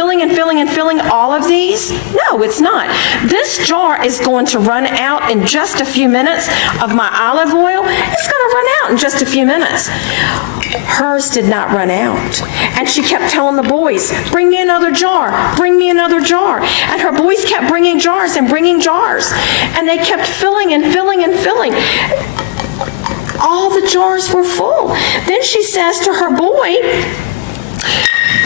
filling and filling and filling all of these? No, it's not. This jar is going to run out in just a few minutes of my olive oil. It's going to run out in just a few minutes. Hers did not run out. And she kept telling the boys, bring me another jar, bring me another jar. And her boys kept bringing jars and bringing jars. And they kept filling and filling and filling. All the jars were full. Then she says to her boy,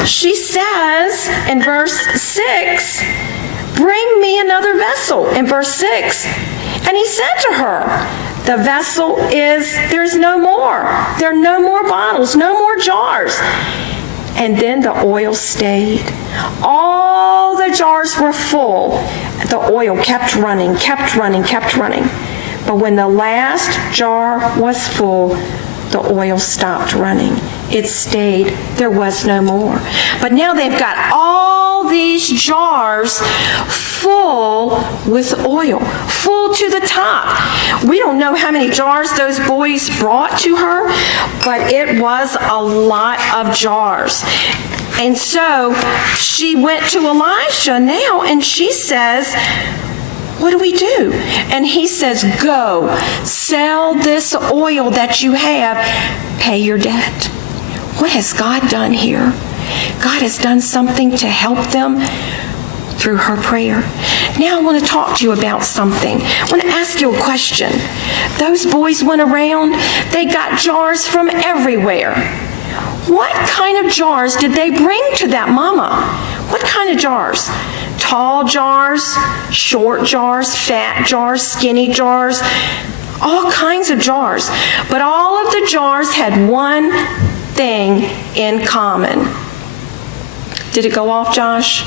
she says in verse 6, bring me another vessel, in verse 6. And he said to her, the vessel is, there's no more. There are no more bottles, no more jars. And then the oil stayed. All the jars were full. The oil kept running, kept running, kept running. But when the last jar was full, the oil stopped running. It stayed. There was no more. But now they've got all these jars full with oil, full to the top. We don't know how many jars those boys brought to her, but it was a lot of jars. And so she went to Elisha now and she says, what do we do? And he says, go, sell this oil that you have, pay your debt. What has God done here? God has done something to help them through her prayer. Now I want to talk to you about something. I want to ask you a question. Those boys went around, they got jars from everywhere. What kind of jars did they bring to that mama? What kind of jars? Tall jars, short jars, fat jars, skinny jars, all kinds of jars. But all of the jars had one thing in common. Did it go off, Josh?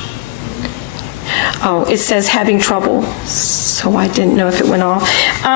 Oh, it says having trouble, so I didn't know if it went off.